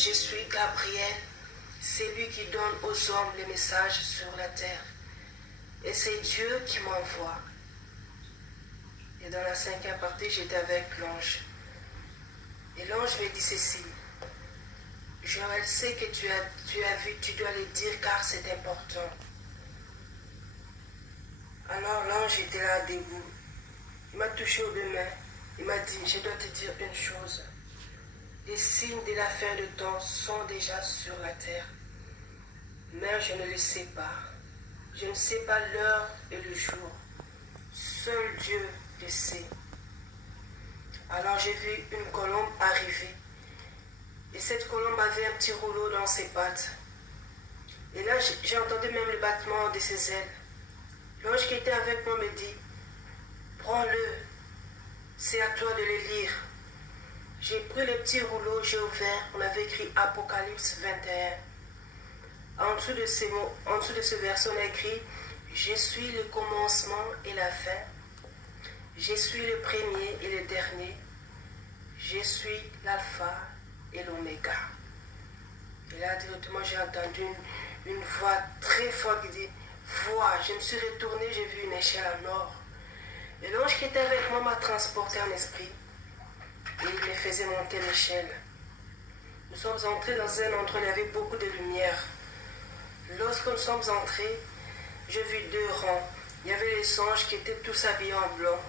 je suis Gabriel, c'est lui qui donne aux hommes les messages sur la terre. Et c'est Dieu qui m'envoie. Et dans la 5e partie, j'étais avec l'ange. Et l'ange me dit ceci. Joël sait que tu as vu, tu dois le dire car c'est important. Alors l'ange était là debout. Il m'a touché aux 2 mains. Il m'a dit, je dois te dire une chose. Les signes de la fin de temps sont déjà sur la terre. Mais je ne le sais pas. Je ne sais pas l'heure et le jour. Seul Dieu le sait. Alors j'ai vu une colombe arriver. Et cette colombe avait un petit rouleau dans ses pattes. Et là, j'ai entendu même le battement de ses ailes. L'ange qui était avec moi me dit, prends-le, c'est à toi de le lire. J'ai pris le petit rouleau, j'ai ouvert, on avait écrit Apocalypse 21. En dessous de ces mots, en dessous de ce verset, on a écrit, je suis le commencement et la fin. Je suis le premier et le dernier. Je suis l'alpha et l'oméga. Et là, directement, j'ai entendu une voix très forte qui dit, vois, je me suis retourné, j'ai vu une échelle en or. Et l'ange qui était avec moi m'a transporté en esprit. Et il me faisait monter l'échelle. Nous sommes entrés dans un endroit où il y avait beaucoup de lumière. Lorsque nous sommes entrés, j'ai vu 2 rangs. Il y avait les anges qui étaient tous habillés en blanc.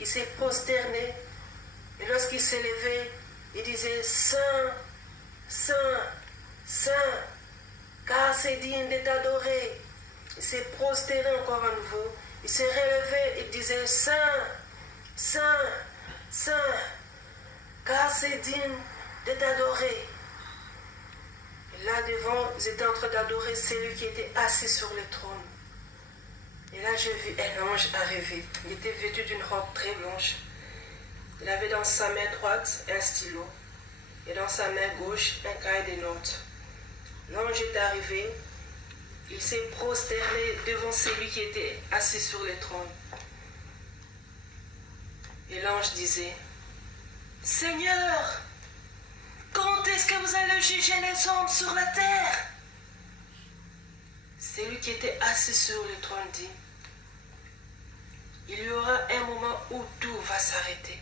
Ils s'est prosterné. Et lorsqu'il s'est levé, il disait, Saint, Saint, Saint, car c'est digne de t'adorer. Il s'est prosterné encore à nouveau. Il s'est relevé et disait, Saint, Saint, Saint, car c'est digne de t'adorer. Et là devant, ils étaient en train d'adorer celui qui était assis sur le trône. Et là, j'ai vu un ange arriver. Il était vêtu d'une robe très blanche. Il avait dans sa main droite un stylo et dans sa main gauche un cahier de notes. L'ange est arrivé. Il s'est prosterné devant celui qui était assis sur le trône. Et l'ange disait, Seigneur, quand est-ce que vous allez juger les hommes sur la terre? Celui qui était assis sur le trône dit, il y aura un moment où tout va s'arrêter.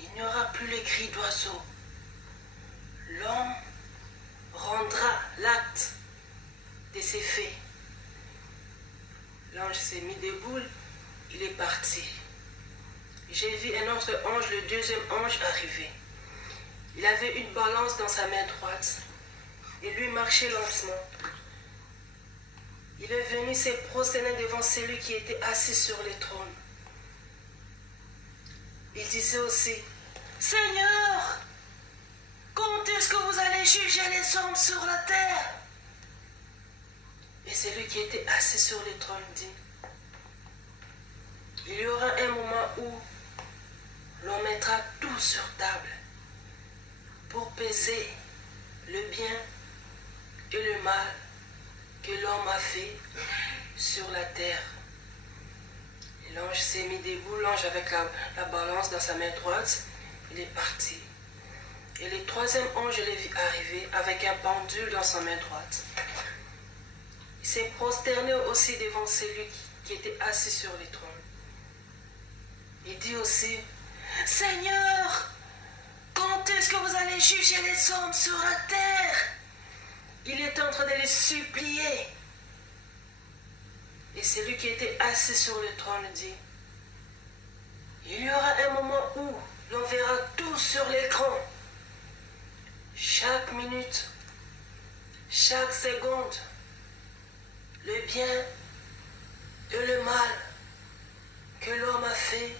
Il n'y aura plus les cris d'oiseaux. L'homme rendra l'acte de ses faits. L'ange s'est mis debout, il est parti. J'ai vu un autre ange, le 2e ange, arriver. Il avait une balance dans sa main droite et lui marchait lentement. Il est venu se prosterner devant celui qui était assis sur le trône. Il disait aussi, Seigneur, quand est-ce que vous allez juger les hommes sur la terre? Et celui qui était assis sur le trône dit, il y aura un moment où l'on mettra tout sur table pour peser le bien et le mal que l'homme a fait sur la terre. L'ange s'est mis debout, l'ange avec la balance dans sa main droite, il est parti. Et le 3e ange, je l'ai vu arriver avec un pendule dans sa main droite. Il s'est prosterné aussi devant celui qui était assis sur le trône. Il dit aussi, Seigneur, quand est-ce que vous allez juger les hommes sur la terre? Il est en train de les supplier. Et celui qui était assis sur le trône dit, il y aura un moment où l'on verra tout sur l'écran. Chaque minute, chaque seconde, le bien et le mal que l'homme a fait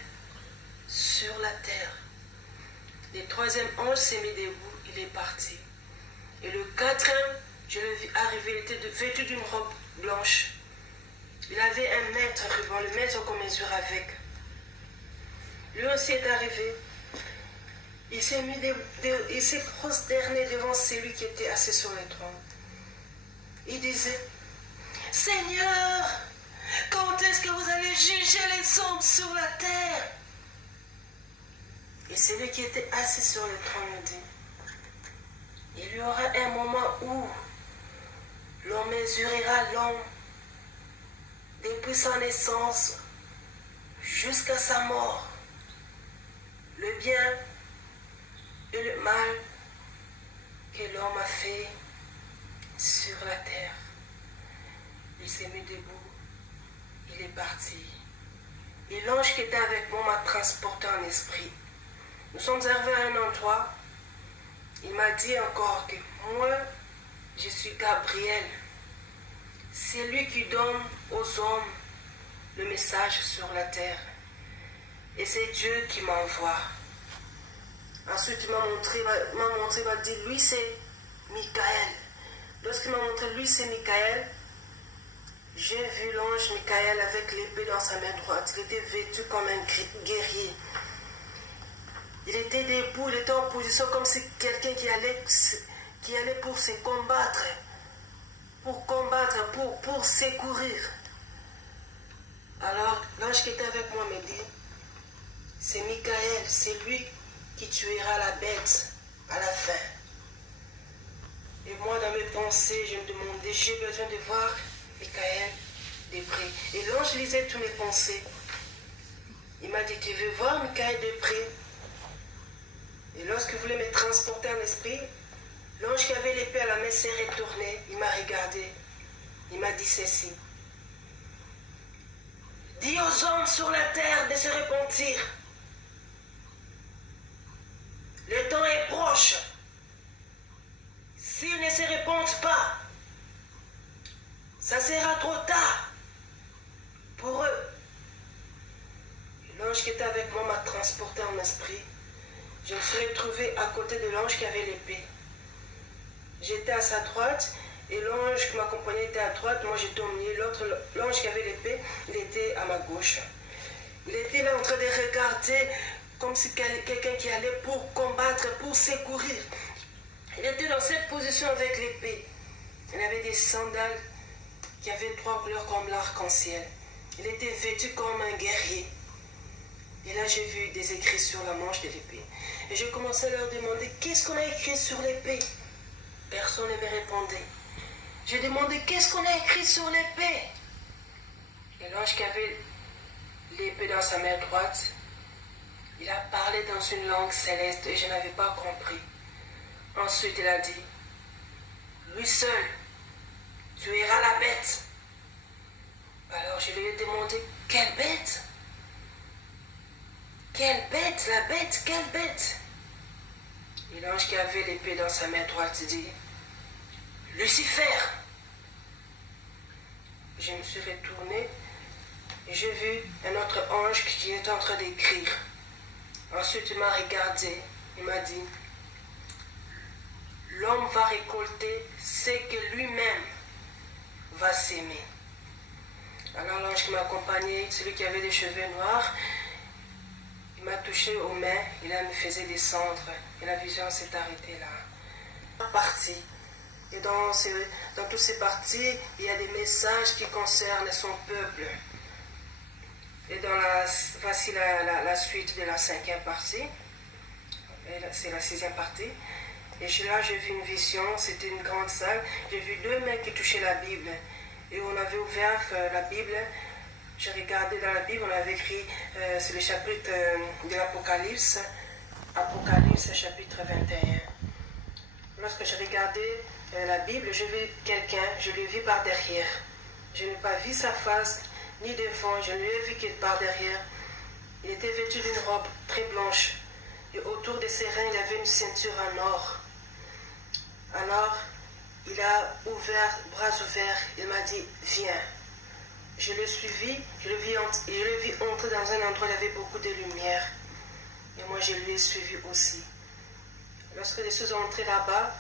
sur la terre. Le 3e ange s'est mis debout, il est parti. Et le 4e, je l'ai vu arriver, il était vêtu d'une robe blanche. Il avait un mètre ruban, le mètre qu'on mesure avec. Lui aussi est arrivé. Il s'est prosterné devant celui qui était assis sur le trône. Il disait, Seigneur, quand est-ce que vous allez juger les hommes sur la terre? Et celui qui était assis sur le trône dit, y aura un moment où l'on mesurera l'homme depuis sa naissance jusqu'à sa mort, le bien et le mal que l'homme a fait sur la terre. Il s'est mis debout, il est parti. Et l'ange qui était avec moi m'a transporté en esprit. Nous sommes arrivés à un endroit, il m'a dit encore que moi, je suis Gabriel. C'est lui qui donne aux hommes le message sur la terre. Et c'est Dieu qui m'envoie. Ensuite, il m'a dit, lui c'est Michael. Lorsqu'il m'a montré, lui c'est Michael, j'ai vu l'ange Michael avec l'épée dans sa main droite. Il était vêtu comme un guerrier. Il était debout, il était en position comme si quelqu'un qui allait pour se combattre. Pour secourir. Alors, l'ange qui était avec moi me dit, c'est Michael, c'est lui qui tuera la bête à la fin. Et moi, dans mes pensées, je me demandais, j'ai besoin de voir Michael de près. Et l'ange lisait toutes mes pensées. Il m'a dit, tu veux voir Michael de près? Et lorsque je voulais me transporter en esprit, l'ange qui avait l'épée à la main s'est retourné. Il m'a regardé. Il m'a dit ceci. Dis aux hommes sur la terre de se repentir. Le temps est proche. S'ils ne se repentent pas, ça sera trop tard pour eux. L'ange qui était avec moi m'a transporté en esprit. Je me suis retrouvé à côté de l'ange qui avait l'épée. J'étais à sa droite et l'ange qui m'accompagnait était à droite. Moi j'étais au milieu. L'ange qui avait l'épée, il était à ma gauche. Il était là en train de regarder comme si quelqu'un qui allait pour combattre, pour secourir. Il était dans cette position avec l'épée. Il avait des sandales qui avaient 3 couleurs comme l'arc-en-ciel. Il était vêtu comme un guerrier. Et là, j'ai vu des écrits sur la manche de l'épée. Et j'ai commencé à leur demander, qu'est-ce qu'on a écrit sur l'épée? Personne ne me répondait. J'ai demandé, qu'est-ce qu'on a écrit sur l'épée? Et l'ange qui avait l'épée dans sa main droite, il a parlé dans une langue céleste et je n'avais pas compris. Ensuite, il a dit, lui seul tuera la bête. Alors, je lui ai demandé, quelle bête? Quelle bête? La bête? Quelle bête? Et l'ange qui avait l'épée dans sa main droite dit, Lucifer. Je me suis retourné et j'ai vu un autre ange qui était en train d'écrire. Ensuite, il m'a regardé, il m'a dit, l'homme va récolter ce que lui-même va s'aimer. Alors l'ange qui m'accompagnait, celui qui avait des cheveux noirs, il m'a touché aux mains, il me faisait descendre et la vision s'est arrêtée là. Partie. Et dans toutes ces parties, il y a des messages qui concernent son peuple. Et voici la suite de la 5e partie. C'est la 6e partie. Et là, j'ai vu une vision, c'était une grande salle. J'ai vu 2 mains qui touchaient la Bible. Et on avait ouvert la Bible. J'ai regardé dans la Bible, on avait écrit sur le chapitre de l'Apocalypse. Apocalypse, chapitre 21. Lorsque j'ai regardé la Bible, j'ai vu quelqu'un, je l'ai vu par derrière. Je n'ai pas vu sa face, ni devant, je l'ai vu qu'il par derrière. Il était vêtu d'une robe très blanche. Et autour de ses reins, il avait une ceinture en or. Alors, il a ouvert, bras ouverts, il m'a dit, viens. Je l'ai suivi, je l'ai vu entrer dans un endroit où il y avait beaucoup de lumière. Et moi, je lui ai suivi aussi. Lorsque je suis entré là-bas,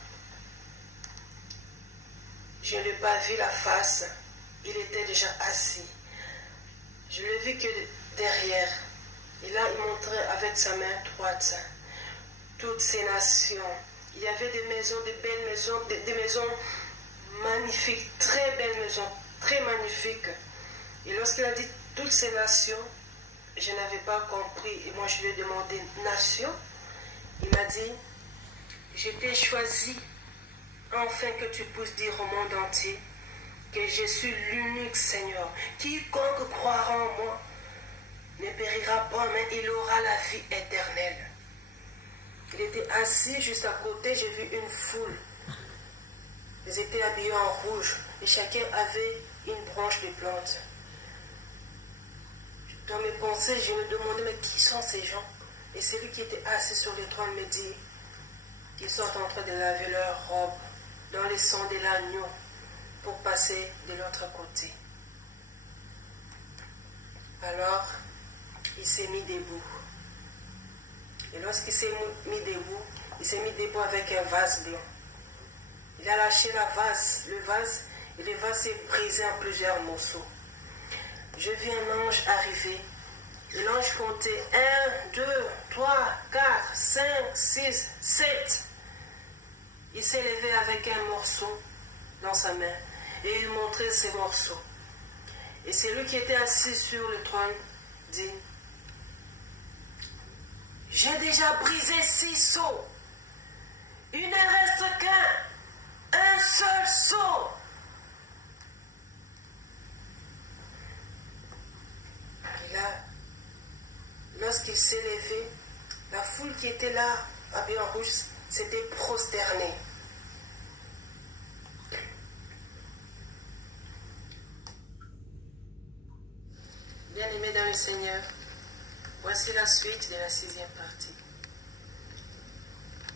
je n'ai pas vu la face. Il était déjà assis. Je l'ai vu que derrière. Et là, il montrait avec sa main droite toutes ces nations. Il y avait des maisons, des belles maisons, des maisons magnifiques, très belles maisons, très magnifiques. Et lorsqu'il a dit toutes ces nations, je n'avais pas compris. Et moi, je lui ai demandé, nation? Il m'a dit, j'étais choisi afin que tu puisses dire au monde entier que je suis l'unique Seigneur. Quiconque croira en moi ne périra pas, mais il aura la vie éternelle. Il était assis juste à côté, j'ai vu une foule. Ils étaient habillés en rouge et chacun avait une branche de plante. Dans mes pensées, je me demandais, mais qui sont ces gens? Et celui qui était assis sur le trône me dit, ils sont en train de laver leurs robes dans le sang de l'agneau pour passer de l'autre côté. Alors, il s'est mis debout. Et lorsqu'il s'est mis debout, il s'est mis debout avec un vase blanc. Il a lâché le vase, et le vase s'est brisé en plusieurs morceaux. Je vis un ange arriver, et l'ange comptait 1, 2, 3, 4, 5, 6, 7. Il s'est levé avec un morceau dans sa main, et il montrait ces morceaux. Et celui qui était assis sur le trône dit, « J'ai déjà brisé 6 seaux. Il ne reste qu'un seul seau. » Et là, lorsqu'il s'est levé, la foule qui était là, habillée en rouge, s'était prosternée. Bien-aimés dans le Seigneur, voici la suite de la 6e partie.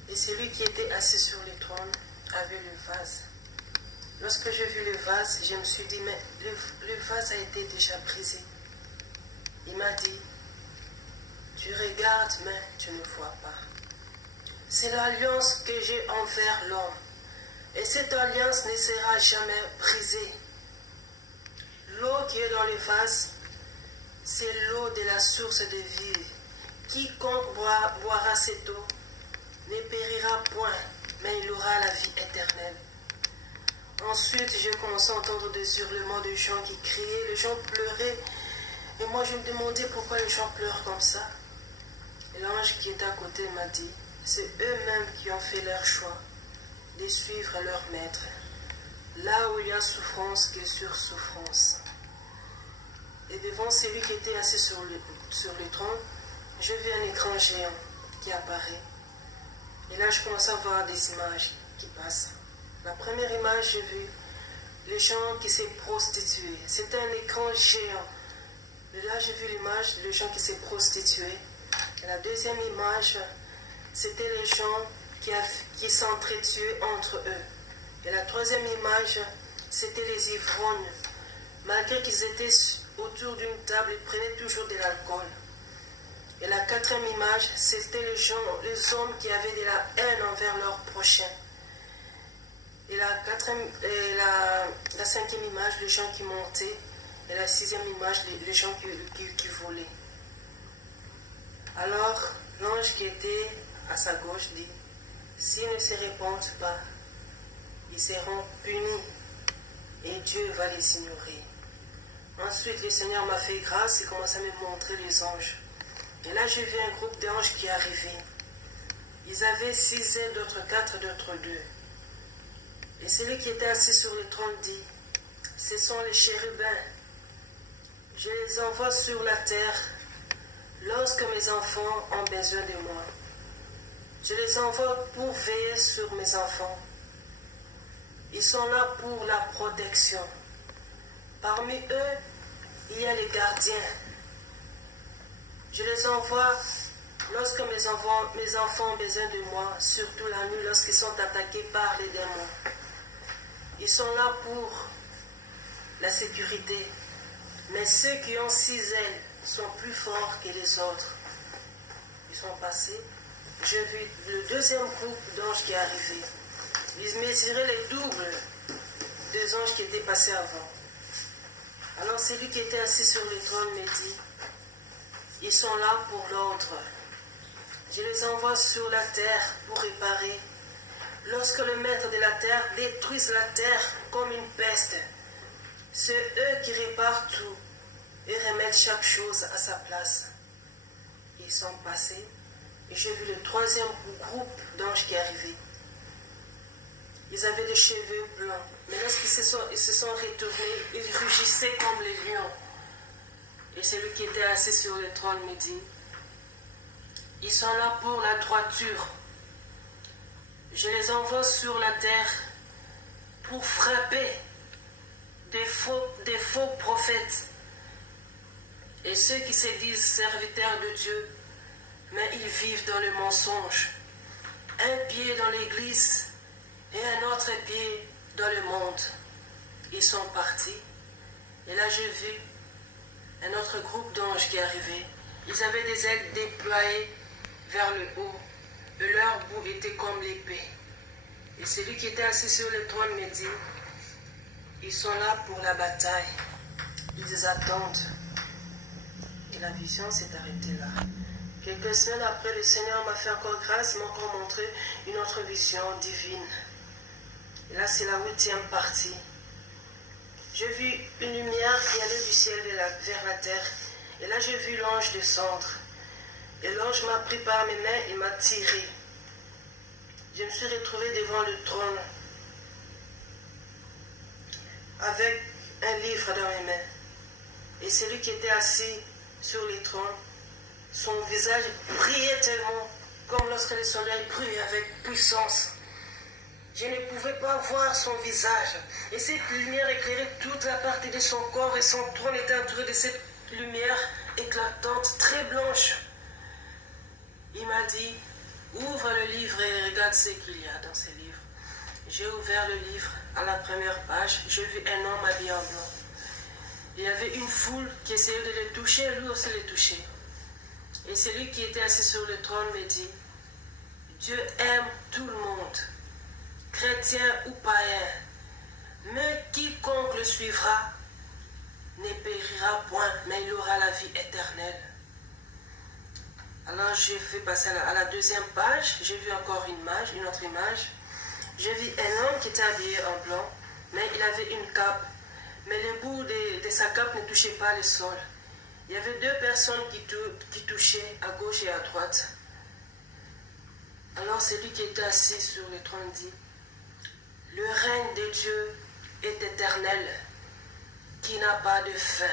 Et celui qui était assis sur le trône avait le vase. Lorsque j'ai vu le vase, je me suis dit, mais le vase a été déjà brisé. Il m'a dit, tu regardes, mais tu ne vois pas. C'est l'alliance que j'ai envers l'homme. Et cette alliance ne sera jamais brisée. L'eau qui est dans le vase, c'est l'eau de la source de vie. Quiconque boira cette eau ne périra point, mais il aura la vie éternelle. Ensuite, j'ai commencé à entendre des hurlements de gens qui criaient, les gens pleuraient. Et moi, je me demandais pourquoi les gens pleurent comme ça. Et l'ange qui était à côté m'a dit, c'est eux-mêmes qui ont fait leur choix de suivre leur maître. Là où il y a souffrance, que sur souffrance. Et devant celui qui était assis sur le trône, je vis un écran géant qui apparaît. Et là, je commence à voir des images qui passent. La première image, j'ai vu les gens qui s'est prostitués. C'était un écran géant. Et là, j'ai vu l'image des gens qui s'est prostitués. Et la deuxième image, c'était les gens qui s'entretuaient entre eux. Et la troisième image, c'était les ivrognes. Malgré qu'ils étaient autour d'une table, ils prenaient toujours de l'alcool. Et la quatrième image, c'était les hommes qui avaient de la haine envers leur prochain. Et la cinquième image, les gens qui montaient. Et la sixième image, les gens qui volaient. Alors, l'ange qui était à sa gauche dit, s'ils ne se répandent pas, ils seront punis et Dieu va les ignorer. Ensuite, le Seigneur m'a fait grâce et commence à me montrer les anges. Et là, j'ai vu un groupe d'anges qui arrivait. Ils avaient 6 ailes, d'autres 4, d'autres 2. Et celui qui était assis sur le trône dit, ce sont les chérubins. Je les envoie sur la terre lorsque mes enfants ont besoin de moi. Je les envoie pour veiller sur mes enfants. Ils sont là pour la protection. Parmi eux, il y a les gardiens. Je les envoie lorsque mes enfants ont besoin de moi, surtout la nuit lorsqu'ils sont attaqués par les démons. Ils sont là pour la sécurité. Mais ceux qui ont 6 ailes sont plus forts que les autres. Ils sont passés. J'ai vu le deuxième groupe d'anges qui est arrivé. Ils mesuraient les doubles des anges qui étaient passés avant. Alors celui qui était assis sur le trône me dit, ils sont là pour l'ordre. Je les envoie sur la terre pour réparer. Lorsque le maître de la terre détruise la terre comme une peste, c'est eux qui réparent tout et remettent chaque chose à sa place. Ils sont passés et j'ai vu le troisième groupe d'anges qui arrivaient. Ils avaient des cheveux blancs. Mais lorsqu'ils se sont retournés, ils rugissaient comme les lions. Et celui qui était assis sur le trône me dit, ils sont là pour la droiture. Je les envoie sur la terre pour frapper des faux prophètes et ceux qui se disent serviteurs de Dieu, mais ils vivent dans le mensonge. Un pied dans l'église et un autre pied dans le monde. Ils sont partis. Et là, j'ai vu un autre groupe d'anges qui arrivait. Ils avaient des ailes déployées vers le haut. Et leur bout était comme l'épée. Et celui qui était assis sur le trône me dit, ils sont là pour la bataille. Ils attendent. Et la vision s'est arrêtée là. Quelques semaines après, le Seigneur m'a fait encore grâce, m'a encore montré une autre vision divine. Et là, c'est la 8e partie. J'ai vu une lumière qui allait du ciel vers la terre. Et là, j'ai vu l'ange descendre. Et l'ange m'a pris par mes mains et m'a tiré. Je me suis retrouvé devant le trône avec un livre dans mes mains. Et celui qui était assis sur le trône, son visage brillait tellement, comme lorsque le soleil brille avec puissance. Je ne pouvais pas voir son visage. Et cette lumière éclairait toute la partie de son corps et son trône était entouré de cette lumière éclatante, très blanche. Il m'a dit, ouvre le livre et regarde ce qu'il y a dans ce livre. J'ai ouvert le livre. À la première page, j'ai vu un homme habillé en blanc. Il y avait une foule qui essayait de le toucher, lui aussi le toucher. Et celui qui était assis sur le trône me dit, Dieu aime tout le monde, chrétien ou païen, mais quiconque le suivra ne périra point, mais il aura la vie éternelle. Alors j'ai fait passer à la 2e page, j'ai vu encore une autre image. J'ai vu un homme qui était habillé en blanc, mais il avait une cape. Mais le bout de sa cape ne touchait pas le sol. Il y avait 2 personnes qui touchaient à gauche et à droite. Alors celui qui était assis sur le trône dit, le règne de Dieu est éternel, qui n'a pas de fin.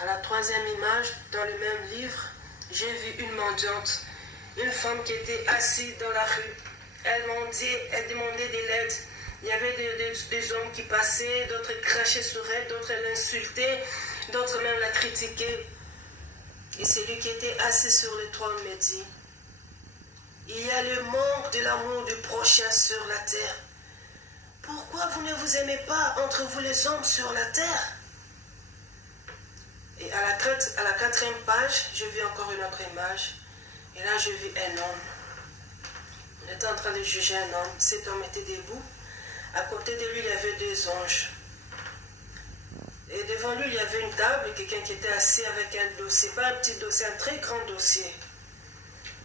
À la 3e image, dans le même livre, j'ai vu une mendiante, une femme qui était assise dans la rue. Elle demandait de l'aide. Il y avait des hommes qui passaient, d'autres crachaient sur elle, d'autres l'insultaient, d'autres même la critiquaient. Et celui qui était assis sur le trône me dit, il y a le manque de l'amour du prochain sur la terre. Pourquoi vous ne vous aimez pas entre vous les hommes sur la terre? Et à la 4e page, je vis encore une autre image. Et là, je vis un homme. On était en train de juger un homme. Cet homme était debout. À côté de lui, il y avait 2 anges. Et devant lui, il y avait une table, quelqu'un qui était assis avec un dossier. Pas un petit dossier, un très grand dossier.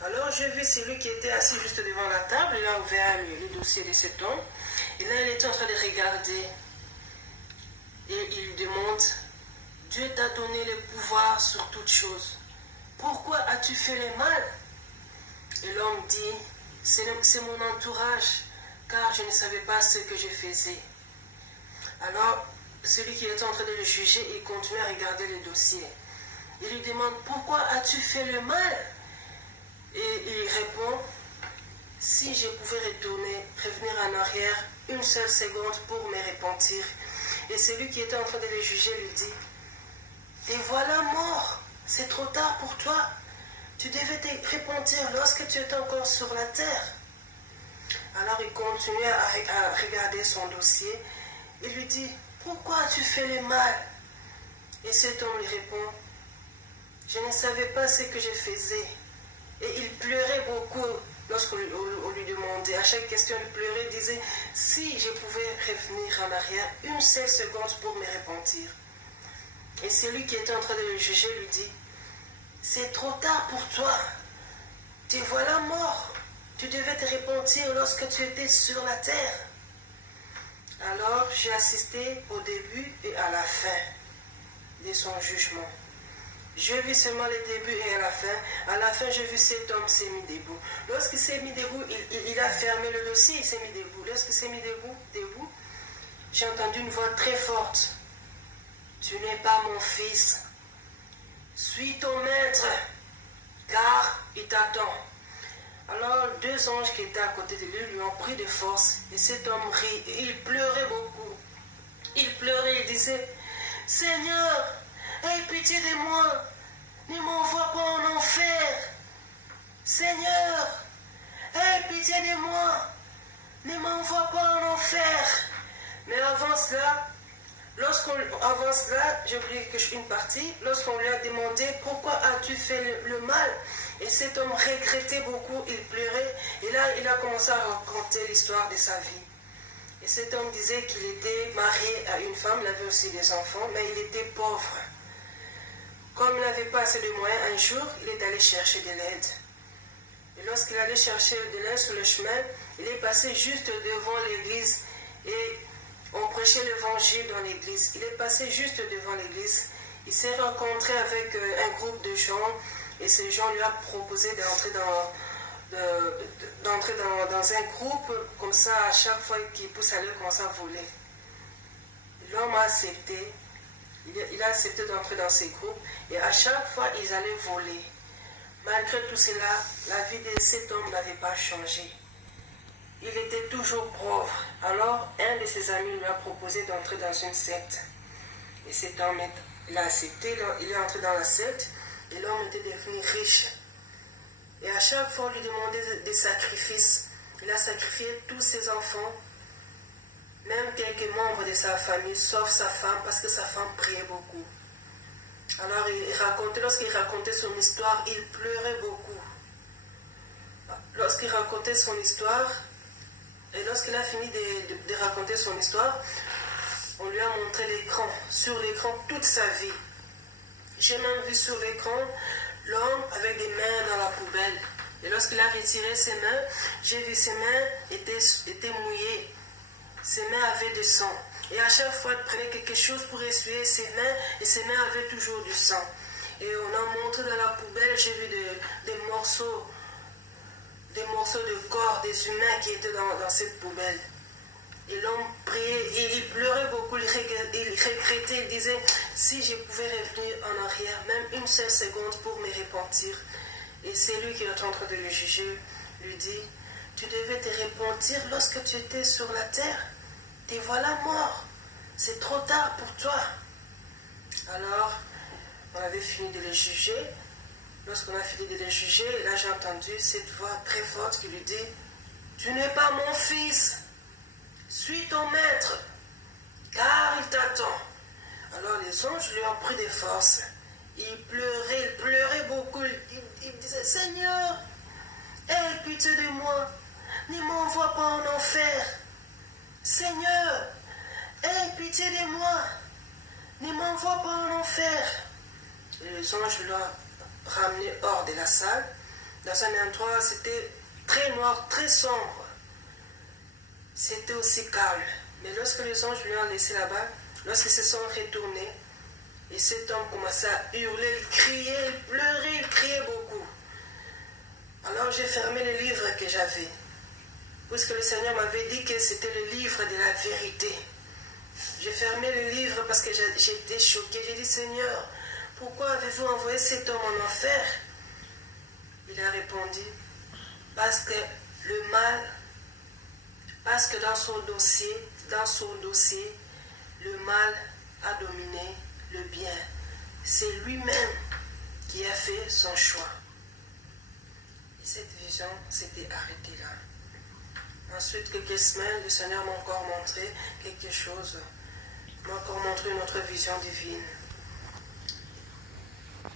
Alors, je vis celui qui était assis juste devant la table. Il a ouvert le dossier de cet homme. Et là, il était en train de regarder. Et il lui demande, Dieu t'a donné le pouvoir sur toutes choses. Pourquoi as-tu fait le mal? Et l'homme dit, c'est mon entourage, car je ne savais pas ce que je faisais. Alors, celui qui était en train de le juger, il continue à regarder le dossier. Il lui demande, pourquoi as-tu fait le mal? Et il répond, si je pouvais revenir en arrière une seule seconde pour me repentir. Et celui qui était en train de le juger lui dit, te voilà mort, c'est trop tard pour toi. Tu devais te repentir lorsque tu étais encore sur la terre. Alors il continue à regarder son dossier. Il lui dit, pourquoi as-tu fait le mal? Et cet homme lui répond, je ne savais pas ce que je faisais. Et il pleurait beaucoup lorsqu'on lui demandait. À chaque question, il pleurait, il disait, si je pouvais revenir en arrière une seule seconde pour me repentir. Et celui qui était en train de le juger lui dit, c'est trop tard pour toi. Te voilà mort. Tu devais te repentir lorsque tu étais sur la terre. Alors j'ai assisté au début et à la fin de son jugement. Je vis seulement le début et la fin. À la fin, j'ai vu cet homme s'est mis debout. Lorsqu'il s'est mis debout, il a fermé le dossier, il s'est mis debout. Lorsqu'il s'est mis debout, j'ai entendu une voix très forte. Tu n'es pas mon fils. Suis ton maître, car il t'attend. Alors, deux anges qui étaient à côté de lui ont pris de force. Et cet homme rit. Il pleurait beaucoup. Il pleurait et disait, Seigneur, aie pitié de moi. Ne m'envoie pas en enfer. Seigneur, aie pitié de moi. Ne m'envoie pas en enfer. Mais avant cela, j'ai oublié une partie, lorsqu'on lui a demandé pourquoi as-tu fait le mal, et cet homme regrettait beaucoup, il pleurait, et là il a commencé à raconter l'histoire de sa vie. Et cet homme disait qu'il était marié à une femme, il avait aussi des enfants, mais il était pauvre. Comme il n'avait pas assez de moyens, un jour, il est allé chercher de l'aide. Et lorsqu'il allait chercher de l'aide sur le chemin, il est passé juste devant l'église et on prêchait l'évangile dans l'église. Il est passé juste devant l'église. Il s'est rencontré avec un groupe de gens et ces gens lui ont proposé d'entrer dans un groupe. Comme ça, à chaque fois qu'il pousse à l'heure, il commence à voler. L'homme a accepté. Il a accepté d'entrer dans ces groupes et à chaque fois, ils allaient voler. Malgré tout cela, la vie de cet homme n'avait pas changé. Il était toujours pauvre. Alors, un de ses amis lui a proposé d'entrer dans une secte. Et cet homme, il a accepté, il est entré dans la secte, et l'homme était devenu riche. Et à chaque fois, on lui demandait des sacrifices. Il a sacrifié tous ses enfants, même quelques membres de sa famille, sauf sa femme, parce que sa femme priait beaucoup. Alors, lorsqu'il racontait son histoire, il pleurait beaucoup. Lorsqu'il racontait son histoire, et lorsqu'il a fini de raconter son histoire, on lui a montré l'écran, sur l'écran, toute sa vie. J'ai même vu sur l'écran l'homme avec des mains dans la poubelle. Et lorsqu'il a retiré ses mains, j'ai vu ses mains étaient mouillées. Ses mains avaient du sang. Et à chaque fois, il prenait quelque chose pour essuyer ses mains, et ses mains avaient toujours du sang. Et on a montré dans la poubelle, j'ai vu des morceaux de corps des humains qui étaient dans cette poubelle. Et l'homme priait, et il pleurait beaucoup, il regrettait, il disait, si je pouvais revenir en arrière, même une seule seconde pour me repentir. Et c'est lui qui est en train de le juger, lui dit, tu devais te repentir lorsque tu étais sur la terre, te voilà mort, c'est trop tard pour toi. Alors, on avait fini de les juger. Lorsqu'on a fini de les juger, là j'ai entendu cette voix très forte qui lui dit, tu n'es pas mon fils, suis ton maître, car il t'attend. Alors les anges lui ont pris des forces. Il pleurait beaucoup. Il disait, Seigneur, aie pitié de moi, ne m'envoie pas en enfer. Seigneur, aie pitié de moi, ne m'envoie pas en enfer. Et les anges l'ont ramené hors de la salle. Dans un endroit, c'était très noir, très sombre. C'était aussi calme. Mais lorsque les anges lui ont laissé là-bas, lorsqu'ils se sont retournés, et cet homme commençait à hurler, il criait, il pleurait, il criait beaucoup. Alors j'ai fermé le livre que j'avais, puisque le Seigneur m'avait dit que c'était le livre de la vérité. J'ai fermé le livre parce que j'étais choquée. J'ai dit, Seigneur, pourquoi avez-vous envoyé cet homme en enfer? Il a répondu, parce que le mal, parce que dans son dossier, le mal a dominé le bien. C'est lui-même qui a fait son choix. Et cette vision s'était arrêtée là. Ensuite, quelques semaines, le Seigneur m'a encore montré quelque chose, m'a encore montré une autre vision divine.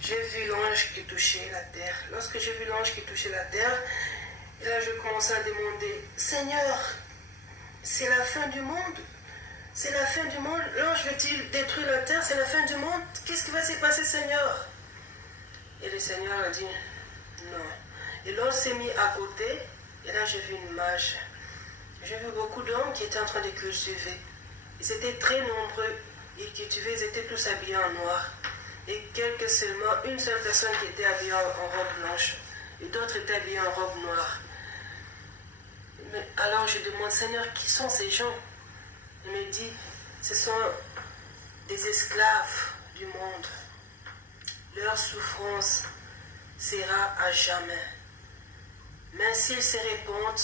J'ai vu l'ange qui touchait la terre. Lorsque j'ai vu l'ange qui touchait la terre, et là je commençais à demander, Seigneur, c'est la fin du monde? C'est la fin du monde? L'ange veut-il détruire la terre? C'est la fin du monde? Qu'est-ce qui va se passer, Seigneur? Et le Seigneur a dit, non. Et l'ange s'est mis à côté, et là j'ai vu une image. J'ai vu beaucoup d'hommes qui étaient en train de cultiver. Ils étaient très nombreux, ils cultivaient, ils étaient tous habillés en noir. et une seule personne qui était habillée en robe blanche et d'autres étaient habillés en robe noire. Alors je demande, Seigneur, qui sont ces gens? Il me dit, ce sont des esclaves du monde. Leur souffrance sera à jamais. Mais s'ils se répandent,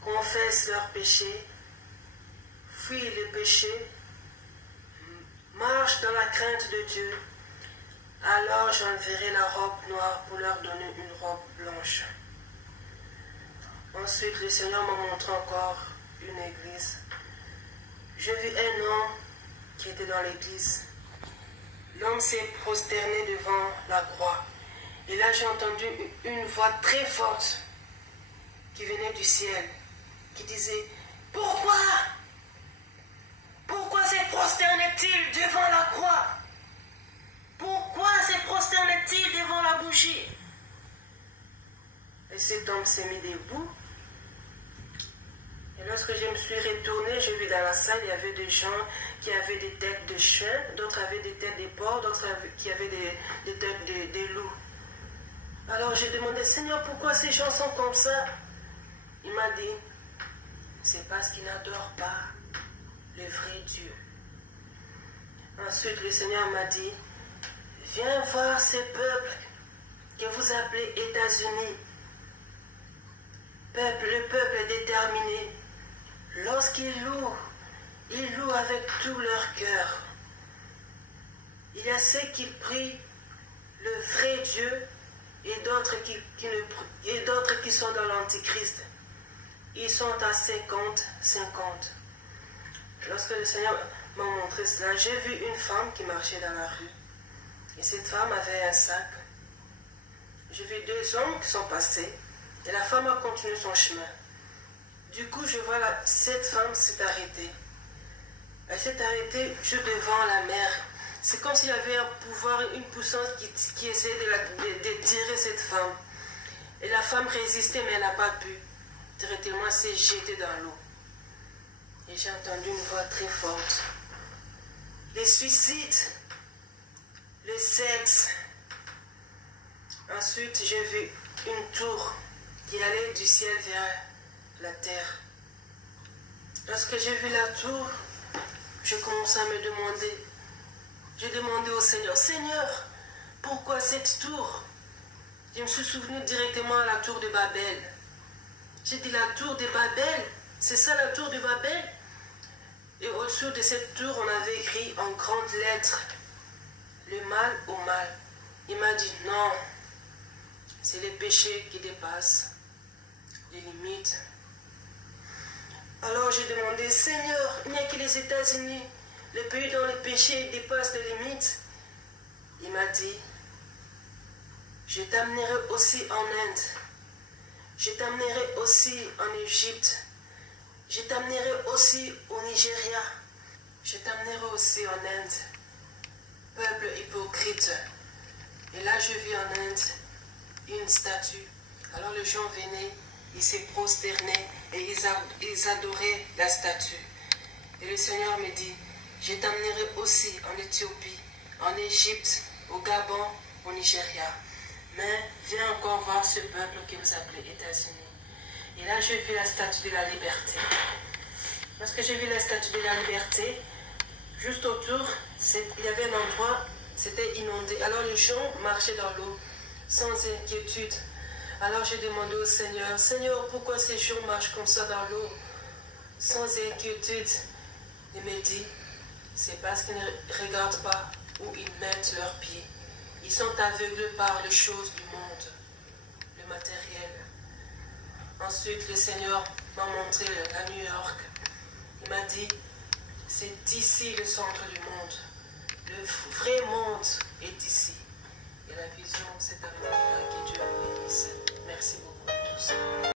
confessent leurs péchés, fuient le péché, marchent dans la crainte de Dieu, alors j'enverrai la robe noire pour leur donner une robe blanche. Ensuite, le Seigneur m'a montré encore une église. Je vis un homme qui était dans l'église. L'homme s'est prosterné devant la croix. Et là, j'ai entendu une voix très forte qui venait du ciel, qui disait, « Pourquoi? Pourquoi se prosterne-t-il devant la croix? Pourquoi se prosterne-t-il devant la bougie? » Et cet homme s'est mis debout. Et lorsque je me suis retournée, j'ai vu dans la salle, il y avait des gens qui avaient des têtes de chiens, d'autres avaient des têtes de porcs, d'autres qui avaient des têtes de loups. Alors j'ai demandé, Seigneur, pourquoi ces gens sont comme ça? Il m'a dit, c'est parce qu'ils n'adorent pas le vrai Dieu. Ensuite, le Seigneur m'a dit, viens voir ce peuple que vous appelez États-Unis. Le peuple est déterminé. Lorsqu'ils louent, ils louent avec tout leur cœur. Il y a ceux qui prient le vrai Dieu et d'autres qui sont dans l'Antichrist. Ils sont à 50-50. Lorsque le Seigneur m'a montré cela, j'ai vu une femme qui marchait dans la rue. Et cette femme avait un sac. J'ai vu deux hommes qui sont passés. Et la femme a continué son chemin. Du coup, je vois cette femme s'est arrêtée. Elle s'est arrêtée juste devant la mer. C'est comme s'il y avait un pouvoir, une puissance qui essayait de tirer cette femme. Et la femme résistait, mais elle n'a pas pu. Directement, elle s'est jetée dans l'eau. Et j'ai entendu une voix très forte. Les suicides, le sexe. Ensuite, j'ai vu une tour qui allait du ciel vers la terre. Lorsque j'ai vu la tour, je commençais à me demander. J'ai demandé au Seigneur, Seigneur, pourquoi cette tour? Je me suis souvenu directement à la tour de Babel. J'ai dit, la tour de Babel, c'est ça la tour de Babel? Et au-dessus de cette tour, on avait écrit en grandes lettres, le mal au mal. Il m'a dit, non, c'est les péchés qui dépassent les limites. Alors j'ai demandé, Seigneur, il n'y a que les États-Unis, le pays dont le péché dépasse les limites. Il m'a dit, je t'amènerai aussi en Inde, je t'amènerai aussi en Égypte, je t'amènerai aussi au Nigeria, je t'amènerai aussi en Inde, peuple hypocrite. Et là je vis en Inde une statue. Alors les gens venaient, ils se prosternaient et ils adoraient la statue. Et le Seigneur me dit, je t'amènerai aussi en Éthiopie, en Égypte, au Gabon, au Nigeria. Mais viens encore voir ce peuple que vous appelez États-Unis. Et là, j'ai vu la statue de la liberté. Lorsque j'ai vu la statue de la liberté, juste autour, il y avait un endroit, c'était inondé. Alors les gens marchaient dans l'eau, sans inquiétude. Alors j'ai demandé au Seigneur, Seigneur, pourquoi ces gens marchent comme ça dans l'eau, sans inquiétude? Il me dit, c'est parce qu'ils ne regardent pas où ils mettent leurs pieds. Ils sont aveuglés par les choses du monde, le matériel. Ensuite, le Seigneur m'a montré à New York. Il m'a dit, c'est ici le centre du monde. Le vrai monde est ici. Et la vision s'est arrêtée là, que Dieu bénisse. Merci beaucoup à tous.